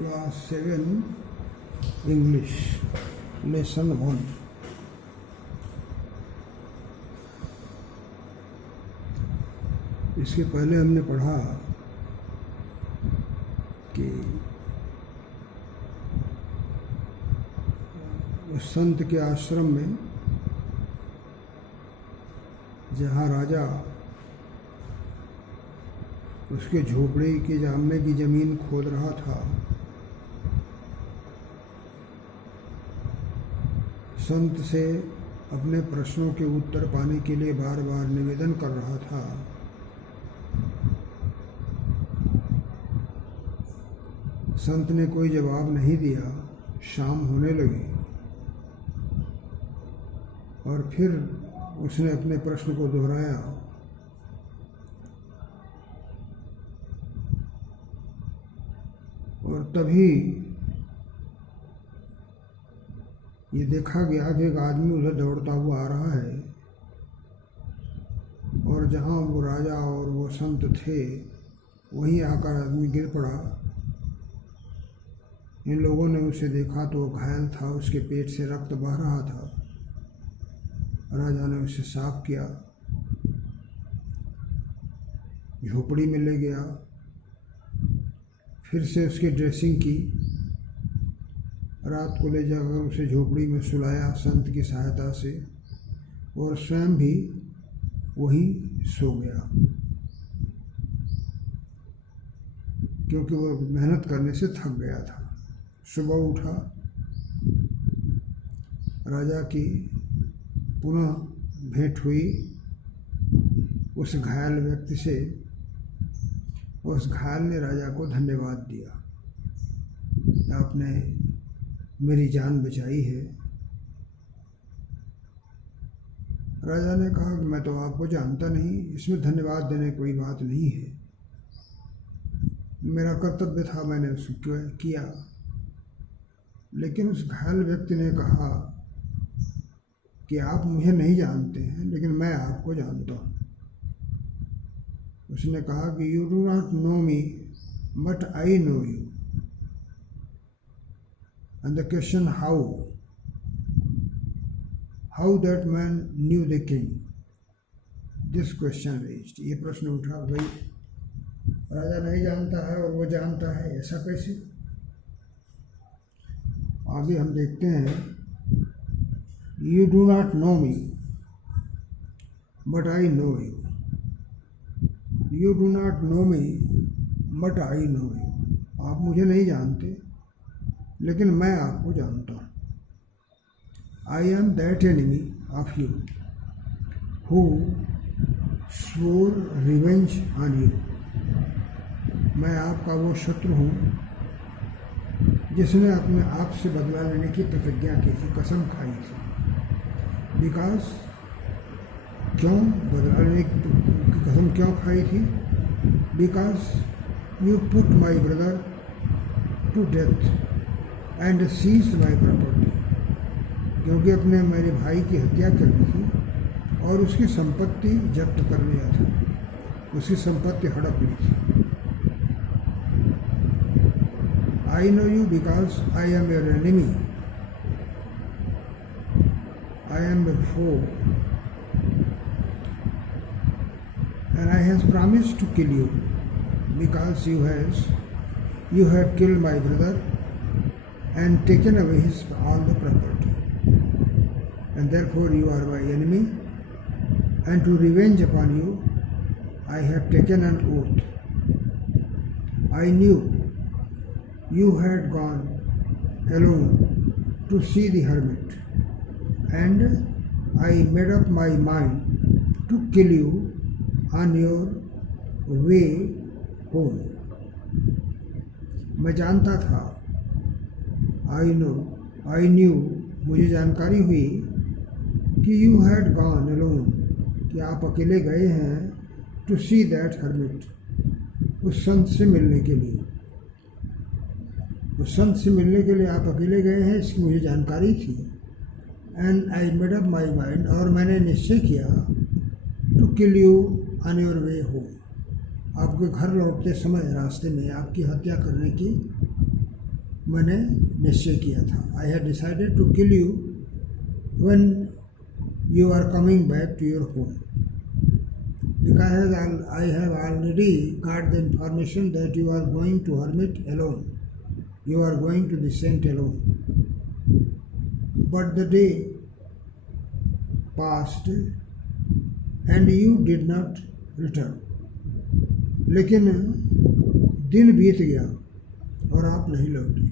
Class 7 English lesson 1। इसके पहले हमने पढ़ा कि उस संत के आश्रम में जहाँ राजा उसके झोपड़ी के सामने की ज़मीन खोद रहा था, संत से अपने प्रश्नों के उत्तर पाने के लिए बार बार निवेदन कर रहा था। संत ने कोई जवाब नहीं दिया। शाम होने लगी और फिर उसने अपने प्रश्न को दोहराया। और तभी ये देखा गया कि एक आदमी उधर दौड़ता हुआ आ रहा है और जहाँ वो राजा और वो संत थे वहीं आकर आदमी गिर पड़ा। इन लोगों ने उसे देखा तो वो घायल था, उसके पेट से रक्त बह रहा था। राजा ने उसे साफ किया, झोपड़ी में ले गया, फिर से उसकी ड्रेसिंग की, रात को ले जाकर उसे झोपड़ी में सुलाया संत की सहायता से, और स्वयं भी वहीं सो गया क्योंकि वो मेहनत करने से थक गया था। सुबह उठा, राजा की पुनः भेंट हुई उस घायल व्यक्ति से। उस घायल ने राजा को धन्यवाद दिया, आपने मेरी जान बचाई है। राजा ने कहा कि मैं तो आपको जानता नहीं, इसमें धन्यवाद देने कोई बात नहीं है, मेरा कर्तव्य था, मैंने उसको किया। लेकिन उस घायल व्यक्ति ने कहा कि आप मुझे नहीं जानते हैं लेकिन मैं आपको जानता हूँ। उसने कहा कि you do not know me but I know you. And the question how that man new the king, this question raised. ये प्रश्न उठा, भाई राजा नहीं जानता है और वो जानता है, ऐसा कैसे? आगे हम देखते हैं, you do not know me but I know you. You do not know me but I know you. आप मुझे नहीं जानते लेकिन मैं आपको जानता हूँ। I am that enemy of you who swore revenge on you. मैं आपका वो शत्रु हूँ जिसने अपने आप से बदला लेने की प्रतिज्ञा की थी, कसम खाई थी। बिकॉज क्यों बदला लेने की कसम क्यों खाई थी? Because you put my brother to death and seize my property. क्योंकि अपने मेरे भाई की हत्या कर दी थी और उसकी संपत्ति जब्त कर लिया था, उसकी संपत्ति हड़प ली थी। I know you because I am your enemy. I am your foe. And I have promised to kill you because you have killed my brother and taken away his all the property. And therefore you are my enemy. And to revenge upon you, I have taken an oath. I knew you had gone alone to see the hermit, and I made up my mind to kill you on your way home. मैं जानता था, I knew, मुझे जानकारी हुई कि you had gone alone, कि आप अकेले गए हैं to see that hermit, उस संत से मिलने के लिए। उस संत से मिलने के लिए आप अकेले गए हैं, इसकी मुझे जानकारी थी। And I made up my mind, और मैंने निश्चय किया to kill you on your way home, आपके घर लौटते समय रास्ते में आपकी हत्या करने की मैंने निश्चय किया था। I had decided to kill you when you are coming back to your home because I have already got the information that you are going to hermit alone. You are going to the saint alone. But the day passed and you did not return. लेकिन दिन बीत गया और आप नहीं लौटे।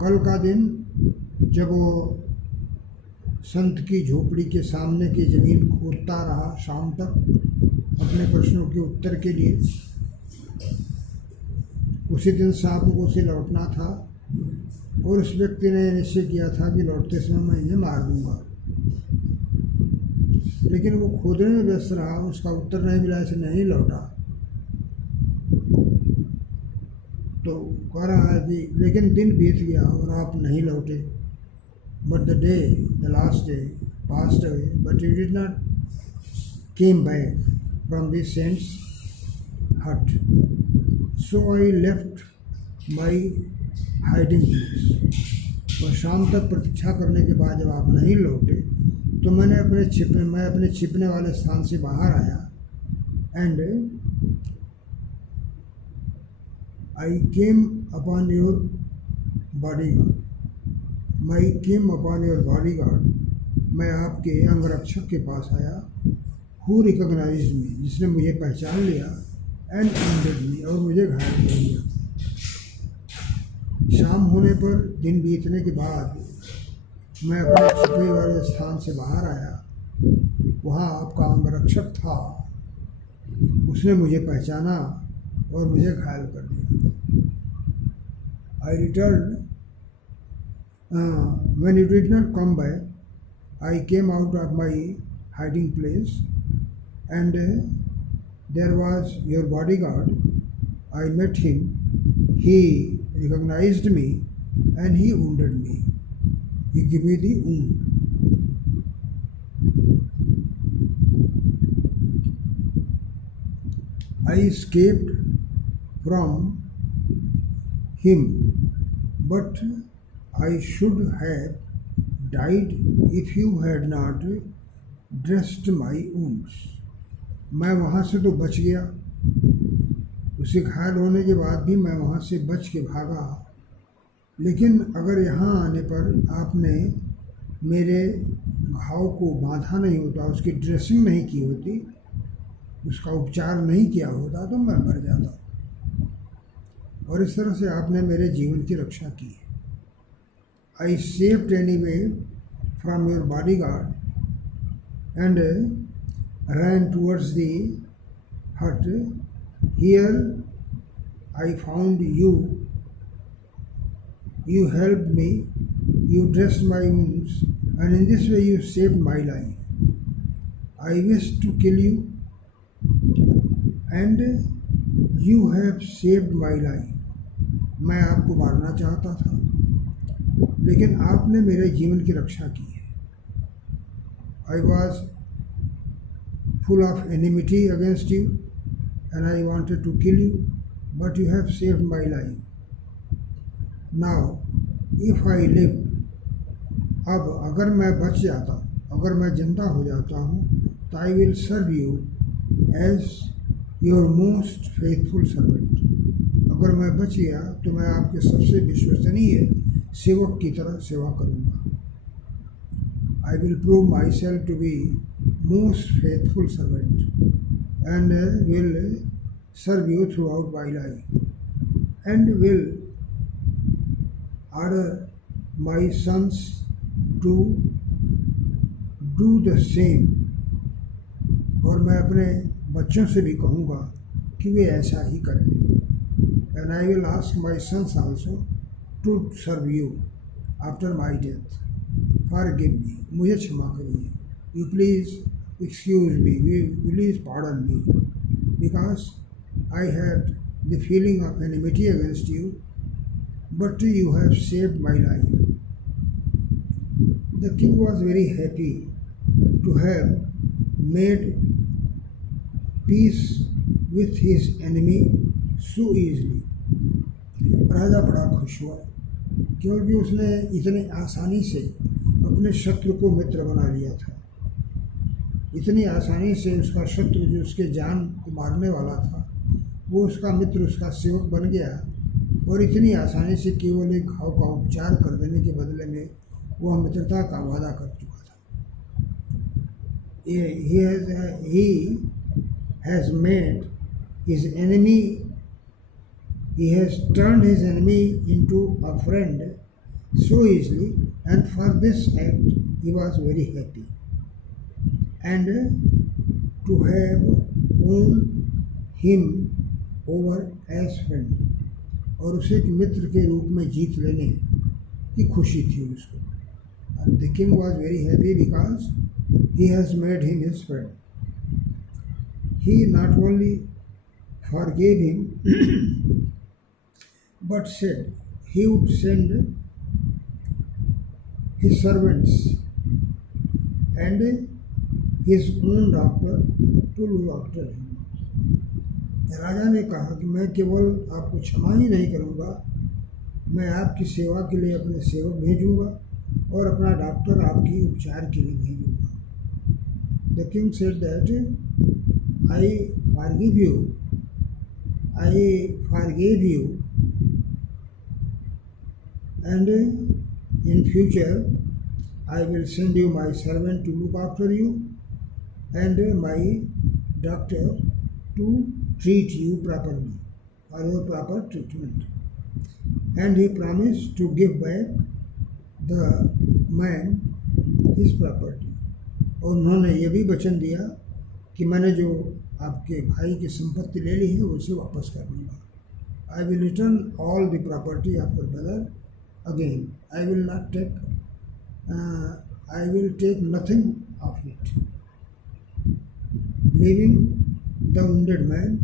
कल का दिन जब वो संत की झोपड़ी के सामने की ज़मीन खोदता रहा शाम तक अपने प्रश्नों के उत्तर के लिए, उसी दिन सांप को उसे लौटना था और उस व्यक्ति ने निश्चय किया था कि लौटते समय मैं इन्हें मार दूंगा। लेकिन वो खोदने में व्यस्त रहा, उसका उत्तर नहीं मिला, इसे नहीं लौटा। तो कह रहा है कि लेकिन दिन बीत गया और आप नहीं लौटे। But the last day passed away, but you did not came back from the saint's hut. So I left my hiding place. और शाम तक प्रतीक्षा करने के बाद जब आप नहीं लौटे तो मैं अपने छिपने वाले स्थान से बाहर आया and I came upon your bodyguard. मैं आपके अंगरक्षक के पास आया, who recognized me, जिसने मुझे पहचान लिया, and wounded me, और मुझे घायल कर दिया। शाम होने पर दिन बीतने के बाद मैं अपने छुपे वाले स्थान से बाहर आया, वहाँ आपका अंगरक्षक था, उसने मुझे पहचाना और मुझे घायल कर दिया। I returned. When you did not come back, I came out of my hiding place and there was your bodyguard. I met him. He recognized me and he wounded me. He gave me the wound. I escaped from him, but I should have died if you had not dressed my wounds. मैं वहाँ से तो बच गया, उसे घायल होने के बाद भी मैं वहाँ से बच के भागा, लेकिन अगर यहाँ आने पर आपने मेरे घाव को बांधा नहीं होता, उसकी ड्रेसिंग नहीं की होती, उसका उपचार नहीं किया होता तो मैं मर जाता। और इस तरह से आपने मेरे जीवन की रक्षा की है। I saved anyway from your bodyguard and ran towards the hut. Here I found you. You helped me. You dressed my wounds, and in this way you saved my life. I wished to kill you, and you have saved my life. मैं आपको मारना चाहता था, लेकिन आपने मेरे जीवन की रक्षा की है। I was full of enmity against you and I wanted to kill you, but you have saved my life. Now, if I live, अब अगर मैं बच जाता, अगर मैं जिंदा हो जाता हूँ, तो I will serve you as your most faithful servant. अगर मैं बच गया तो मैं आपके सबसे विश्वसनीय सेवक की तरह सेवा करूँगा। I will prove myself to be most faithful servant and will serve you throughout my life and will order my sons to do the same. और मैं अपने बच्चों से भी कहूँगा कि वे ऐसा ही करें। And I will ask my sons also to serve you after my death. Forgive me. मुझे क्षमा करिए. You please excuse me. Please pardon me. Because I had the feeling of enmity against you, but you have saved my life. The king was very happy to have made peace with his enemy so easily. राजा बड़ा खुश हुआ क्योंकि उसने इतनी आसानी से अपने शत्रु को मित्र बना लिया था। इतनी आसानी से उसका शत्रु जो उसके जान को मारने वाला था वो उसका मित्र, उसका सेवक बन गया, और इतनी आसानी से केवल एक घाव का उपचार कर देने के बदले में वह मित्रता का वादा कर चुका था। He has made his enemy, he has turned his enemy into a friend so easily, and for this act he was very happy. And to have won him over as friend, और उसे एक मित्र के रूप में जीत लेने की खुशी थी उसको। And the king was very happy because he has made him his friend. He not only forgave him but said he would send his servants and his own doctor to look after him. राजा ने कहा कि मैं केवल आपको क्षमा ही नहीं करूँगा, मैं आपकी सेवा के लिए अपने सेवक भेजूँगा और अपना डॉक्टर आपकी उपचार के लिए भेजूँगा। The king said that I forgive you, and in future I will send you my servant to look after you and my doctor to treat you properly for your proper treatment. And he promised to give back the man his property. और उन्होंने ये भी वचन दिया कि मैंने जो आपके भाई की संपत्ति ले ली है उसे वापस कर दूँगा। I will return all the property of your brother again. I will take nothing of it. Leaving the wounded man,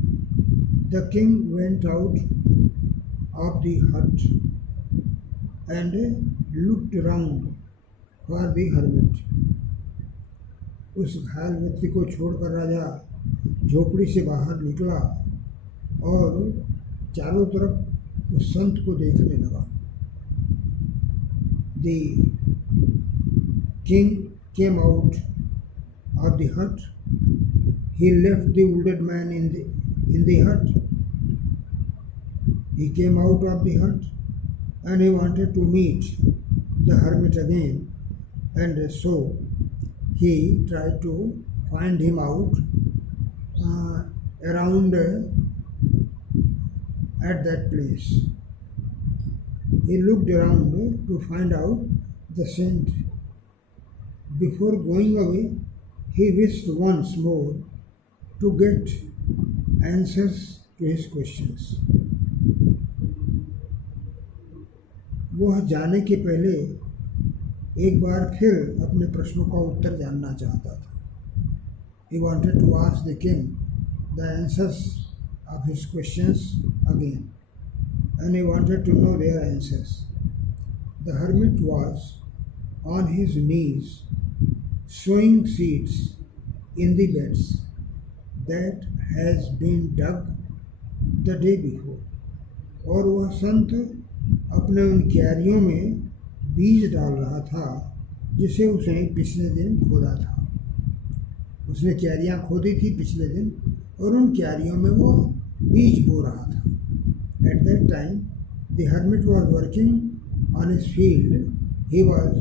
the king went out of the hut and looked around for the hermit. उस घायल व्यक्ति को छोड़कर राजा झोपड़ी से बाहर निकला और चारों तरफ उस संत को देखने लगा। The king came out of the hut. He left the wounded man in the hut. He came out of the hut and he wanted to meet the hermit again, and so he tried to find him out around at that place. He looked around to find out the saint. Before going away, he wished once more to get answers to his questions. वह जाने के पहले एक बार फिर अपने प्रश्नों का उत्तर जानना चाहता था। He wanted to ask the king the answers of his questions again, and he wanted to know their answers. The hermit was on his knees sowing seeds in the beds that has been dug the day before, और वह संत अपने उन क्यारियों में बीज डाल रहा था जिसे उसने पिछले दिन खोदा था। उसने क्यारियाँ खोदी थी पिछले दिन और उन क्यारियों में वो बीज बो रहा था। At that time, the hermit was working on his field. He was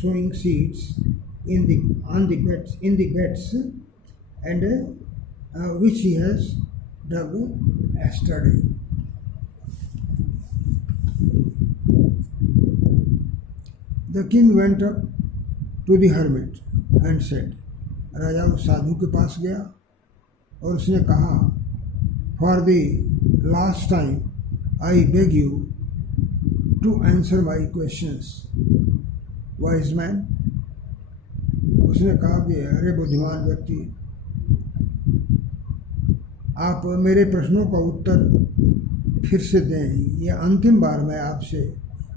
sowing seeds in the beds and which he has dug yesterday. The king went up to the hermit and said, राजा उस साधु के पास गया और उसने कहा, For the last time I beg you to answer my questions, wise man. उसने कहा कि अरे बुद्धिमान व्यक्ति, आप मेरे प्रश्नों का उत्तर फिर से दें। ये अंतिम बार मैं आपसे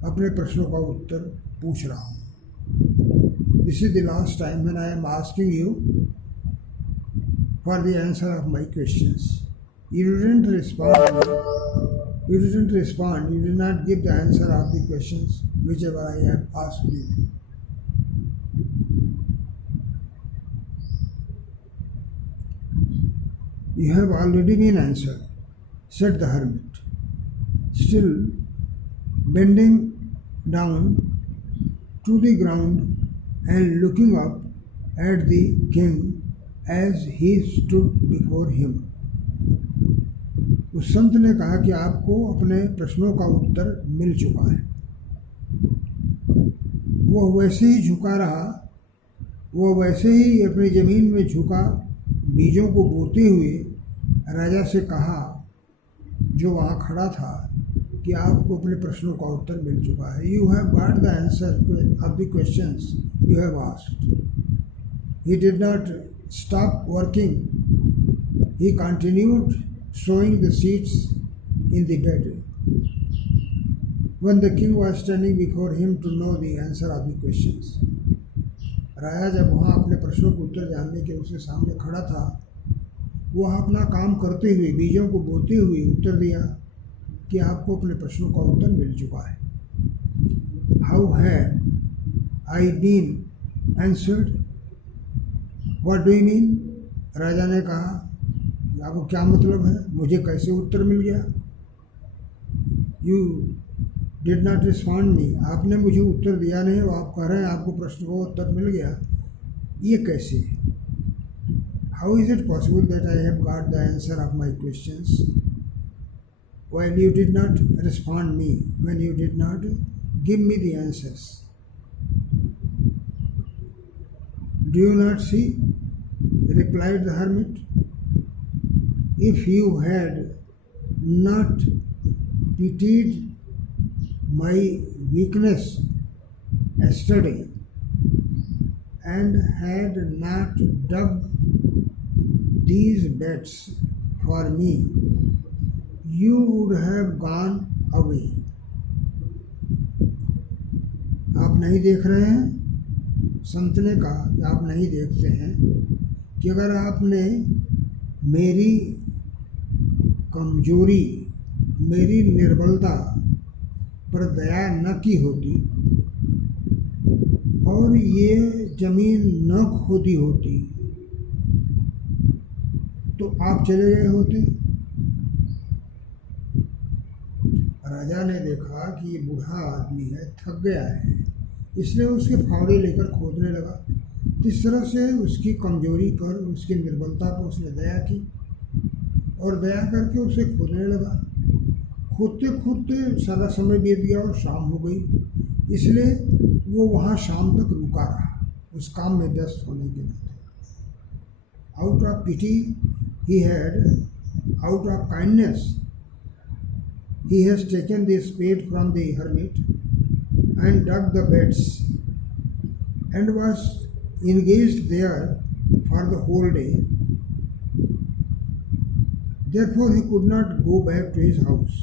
अपने प्रश्नों का उत्तर पूछ रहा हूँ। This is the last time when I am asking you for the answer of my questions. You didn't respond to me. You didn't respond. You did not give the answer of the questions whichever I have asked you. You have already been answered, said the hermit, still bending down to the ground and looking up at the king as he stood before him. उस संत ने कहा कि आपको अपने प्रश्नों का उत्तर मिल चुका है। वह वैसे ही झुका रहा, वह वैसे ही अपनी जमीन में झुका, बीजों को बोते हुए राजा से कहा जो वहाँ खड़ा था कि आपको अपने प्रश्नों का उत्तर मिल चुका है। You have got the answer of the questions you have asked. He did not stop working, he continued sowing the seeds in the bed. When the king was standing before him to know the answer of the questions, राजा जब वहाँ अपने प्रश्नों को उत्तर जानने के उसके सामने खड़ा था, वह अपना काम करते हुए बीजों को बोते हुए उत्तर दिया कि आपको अपने प्रश्नों का उत्तर मिल चुका है। How have I been answered? What do you mean? राजा ने कहा, आपको क्या मतलब है, मुझे कैसे उत्तर मिल गया? यू डिड नॉट रिस्पॉन्ड मी, आपने मुझे उत्तर दिया नहीं और आप कह रहे हैं आपको प्रश्न को उत्तर मिल गया, ये कैसे? How is it possible that I have got the answer of my questions while you did not respond me, when you did not give me the answers? Do you not see, replied the hermit, if you had not pitied my weakness yesterday and had not dug these beds for me, you would have gone away. आप नहीं देख रहे हैं, संत ने कहा कि आप नहीं देखते हैं कि अगर आपने मेरी कमजोरी, मेरी निर्बलता पर दया न की होती और ये जमीन न खोदी होती तो आप चले गए होते। राजा ने देखा कि ये बूढ़ा आदमी है, थक गया है, इसलिए उसके फावड़े लेकर खोदने लगा। इस तरह से उसकी कमजोरी पर, उसकी निर्बलता पर उसने दया की और दया करके उसे खोदने लगा। खोदते खोदते सारा समय बीत गया और शाम हो गई, इसलिए वो वहाँ शाम तक रुका रहा उस काम में व्यस्त होने के नाते। Out of pity he had, out of kindness he has taken the spade from the hermit and dug the beds and was engaged there for the whole day. Therefore he could not go back to his house.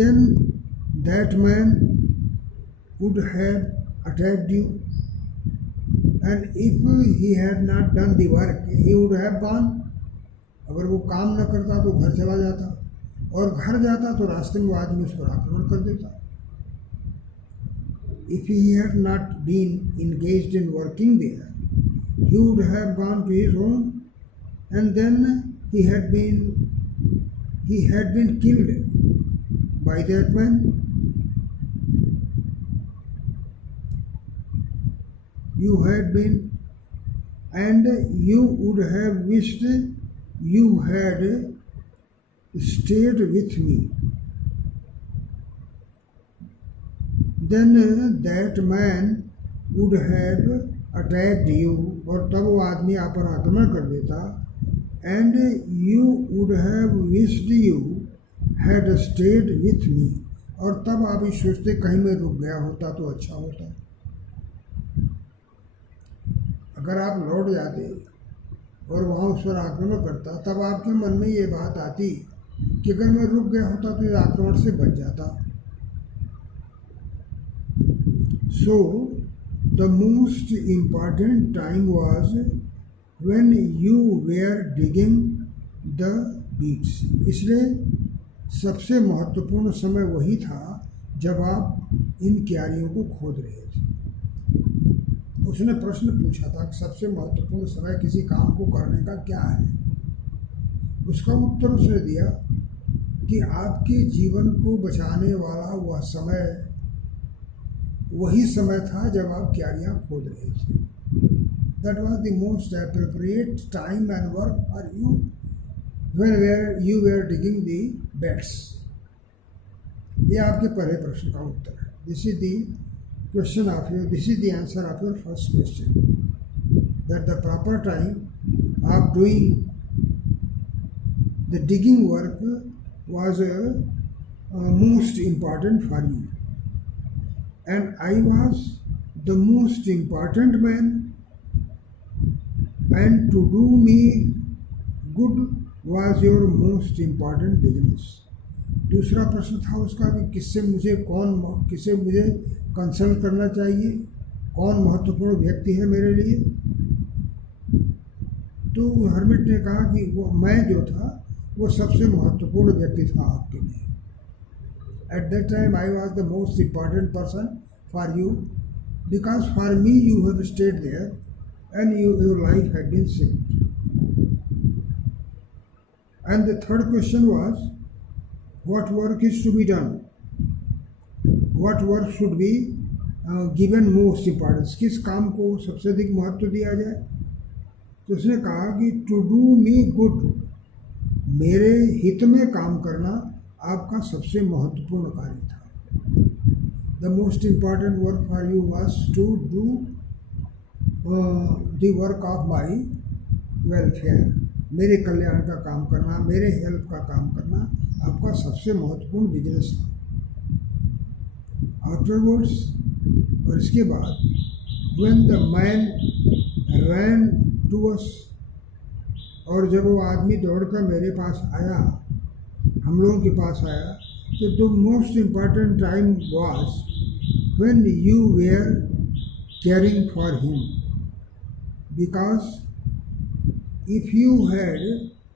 Then that man would have attacked you, and if he had not done the work, he would have gone. अगर वो काम न करता तो घर चला जाता, और घर जाता तो रास्ते में वो आदमी उस पर आक्रमण कर देता। If he had not been engaged in working there, he would have gone to his home, and then he had been killed by that man. You had been, and you would have wished you had stayed with me. Then that man would have attacked you, और तब वो आदमी आप पर आक्रमण कर देता, and you would have wished you had stayed with me, और तब आप ये सोचते कहीं मैं रुक गया होता तो अच्छा होता। अगर आप लौट जाते और वहाँ उस पर आक्रमण करता, तब आपके मन में ये बात आती कि अगर मैं रुक गया होता तो इस आक्रमण से बच जाता। So the most important time was when you were digging the beats. इसलिए सबसे महत्वपूर्ण समय वही था जब आप इन क्यारियों को खोद रहे थे। उसने प्रश्न पूछा था कि सबसे महत्वपूर्ण समय किसी काम को करने का क्या है। उसका उत्तर उसने दिया कि आपके जीवन को बचाने वाला वह समय वही समय था जब आप क्यारियाँ खोद रहे थे। That was the most appropriate time and work for you when you were digging the beds. ये आपके पहले प्रश्न का उत्तर है। This is the answer of your first question. That the proper time of doing the digging work was most important for you. And I was the most important man, and to do me good was your most important business. दूसरा प्रश्न था उसका कि किससे मुझे consult करना चाहिए, कौन महत्वपूर्ण व्यक्ति है मेरे लिए। तो हर्मिट ने कहा कि वो मैं जो था वो सबसे महत्वपूर्ण व्यक्ति था आपके लिए। At that time I was the most important person for you, because for me you have stayed there and your life had been saved. And the third question was, what work is to be done? What work should be given most importance? किस काम को सबसे अधिक महत्व दिया जाए? तो उसने कहा कि to do me good, मेरे हित में काम करना आपका सबसे महत्वपूर्ण कार्य था। The most important work for you was to do the work of my welfare. मेरे कल्याण का काम करना, मेरे हेल्प का काम करना आपका सबसे महत्वपूर्ण बिजनेस था। Afterwards, और इसके बाद, when the man ran to us, और जब वो आदमी दौड़कर मेरे पास आया, हम लोगों के पास आया, तो the most important time was when you were caring for him, because if you had